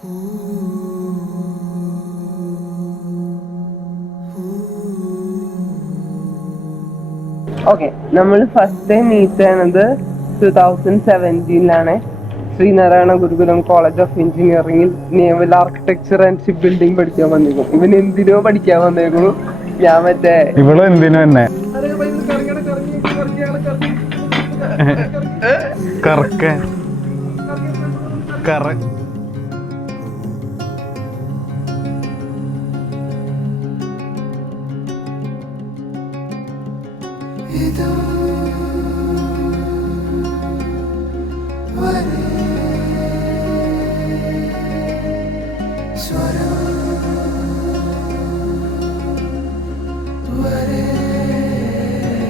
Okay, നമ്മൾ first time meet ചെയ്യണത് 2017 ശ്രീനാരായണ ഗുരുകുലം college of എഞ്ചിനീയറിംഗിൽ naval architecture and ship building പഠിക്കാൻ വന്നേക്കും. ഇവൻ എന്തിനോ പഠിക്കാൻ വന്നേക്കുന്നു. ഞാൻ മറ്റേ ഇവിടെ എന്തിനു തന്നെ കറക്ക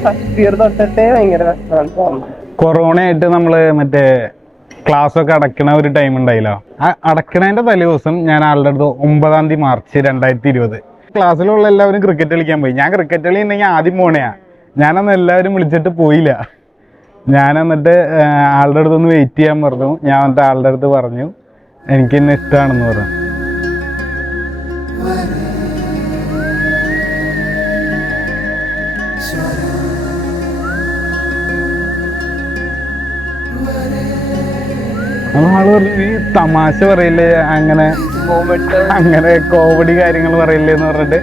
ഫസ്റ്റ് ഇയർ തൊട്ടിട്ടേ ഭയങ്കര കഷ്ടമാണ്. കൊറോണ ആയിട്ട് നമ്മള് മറ്റേ ക്ലാസ് ഒക്കെ അടക്കണ ഒരു ടൈം ഉണ്ടായില്ലോ. ആ അടക്കണേന്റെ തലേ ദിവസം ഞാൻ ആളുടെ അടുത്ത് 9 മാർച്ച് 2020 ക്ലാസ്സിലുള്ള എല്ലാവരും ക്രിക്കറ്റ് കളിക്കാൻ പോയി. ഞാൻ ക്രിക്കറ്റ് കളി ഉണ്ടെങ്കിൽ ആദ്യം പോണയാ. ഞാനന്ന് എല്ലാവരും വിളിച്ചിട്ട് പോയില്ല. ഞാൻ എന്നിട്ട് ആളുടെ അടുത്തൊന്ന് വെയിറ്റ് ചെയ്യാൻ പറഞ്ഞു. ഞാൻ എന്നിട്ട് ആളുടെ അടുത്ത് പറഞ്ഞു എനിക്ക് എന്നെ ഇഷ്ടമാണെന്ന് പറഞ്ഞു. ആള് പറഞ്ഞു നീ തമാശ പറയില്ലേ, അങ്ങനെ കോമഡി കാര്യങ്ങൾ പറയില്ലേ എന്ന് പറഞ്ഞിട്ട്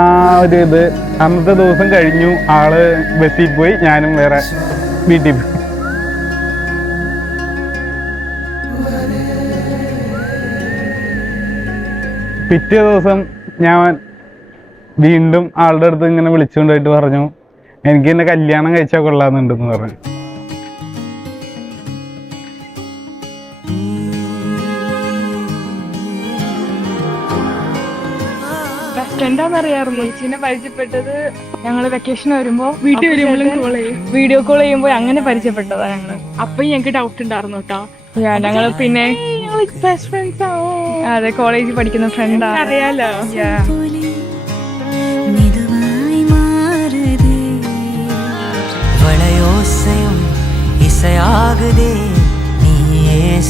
ആ ഒരു ഇത് അന്നത്തെ ദിവസം കഴിഞ്ഞു. ആള് ബസ്സിൽ പോയി, ഞാനും വേറെ വീട്ടിൽ പോയി. പിറ്റേ ദിവസം ഞാൻ വീണ്ടും ആളുടെ അടുത്ത് ഇങ്ങനെ വിളിച്ചുകൊണ്ടായിട്ട് പറഞ്ഞു എനിക്ക് എന്നെ കല്യാണം കഴിച്ചാൽ കൊള്ളാമെന്നുണ്ടെന്ന് പറഞ്ഞു. എന്താന്നറിയാറുള്ളൂ, ചേച്ചിനെ പരിചയപ്പെട്ടത് ഞങ്ങള് വെക്കേഷൻ വരുമ്പോ വീഡിയോ കോൾ ചെയ്യുമ്പോ അങ്ങനെ പരിചയപ്പെട്ടതാ ഞങ്ങള്. അപ്പൊ ഞങ്ങക്ക് ഡൗട്ട് ഉണ്ടായിരുന്നു കേട്ടോ. ഞങ്ങള് പിന്നെ ബെസ്റ്റ് ഫ്രണ്ട്സ് ആവോ? അതെ, കോളേജിൽ പഠിക്കുന്ന ഫ്രണ്ടാ, അറിയാലോ.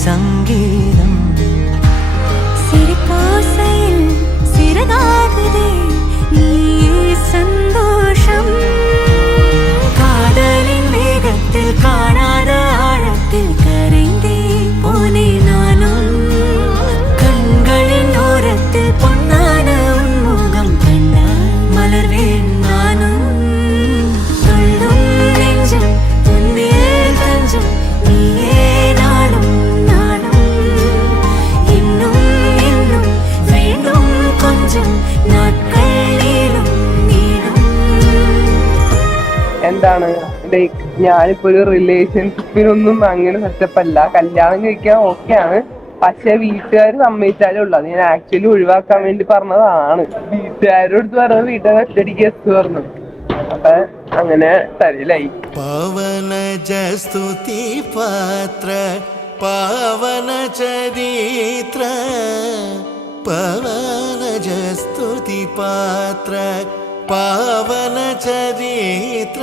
സംഗീതം സിരിപ്പോസയിൽ സിരകാകുതേ നീ സന്തോഷം കാതലിൻ വേഗത്തിൽ കാണാത ആഴത്തിൽ കരൈന്തേ പോനെ നാനും കൺകളിൻ ഓരത്തിൽ പൊന്നാന ഉന്മുഖം കണ്ടാൽ മലർവേൻ നാനും തുള്ളും നെഞ്ചം തുന്നിൽ തഞ്ചം നീയേ നാളും നാളും ഇന്നും ഇന്നും വീണ്ടും കൊഞ്ചം നാട്കൾ നീളും നീളും. എന്താണ് ലൈക്ക് ഞാനിപ്പോ ഒരു റിലേഷൻഷിപ്പിനൊന്നും അങ്ങനെ സെറ്റപ്പ് അല്ല. കല്യാണം കഴിക്കാൻ ഓക്കെയാണ്, പക്ഷെ വീട്ടുകാർ സമ്മതിച്ചാലേ ഉള്ളൂ. അത് ഞാൻ ആക്ച്വലി ഒഴിവാക്കാൻ വേണ്ടി പറഞ്ഞതാണ്. വീട്ടുകാരോട് അടുത്ത് പറഞ്ഞത് വീട്ടുകാർ ഒറ്റടിക്ക് എസ് പറഞ്ഞു. അപ്പൊ അങ്ങനെ തരലായി. പവന ജസ്തുതി പാത്ര പാവന ചരിത്ര പവന ജസ്തുതി പാത്ര പാവന ചരിത്ര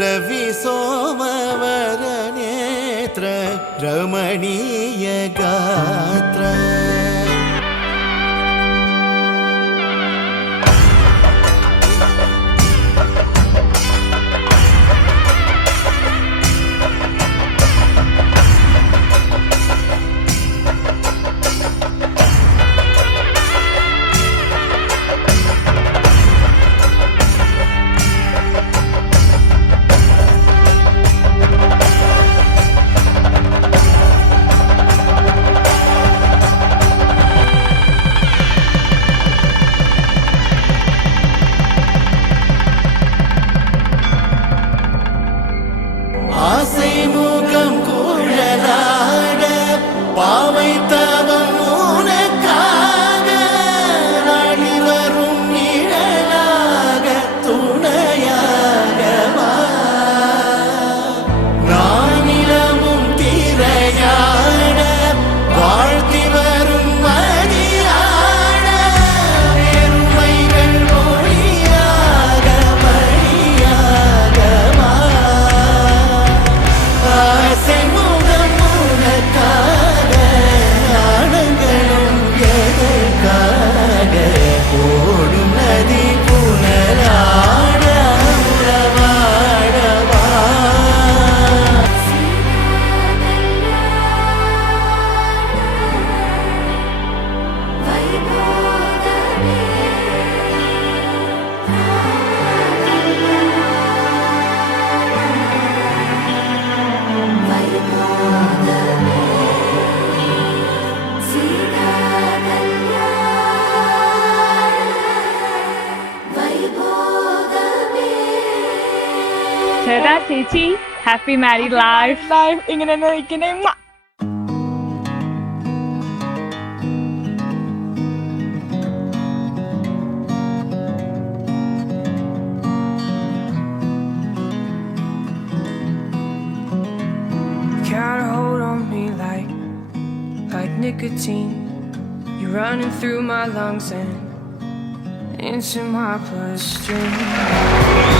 രവി സോമവര നേത്ര രമണീയ ഗാത്ര. ചേച്ചി ഹാപ്പി മാരീഡ് ലൈഫ് ലൈഫ് ഇങ്ങനെ തന്നെ നിൽക്കണേ. Can't hold on me like nicotine. You're running through my lungs and into my bloodstream.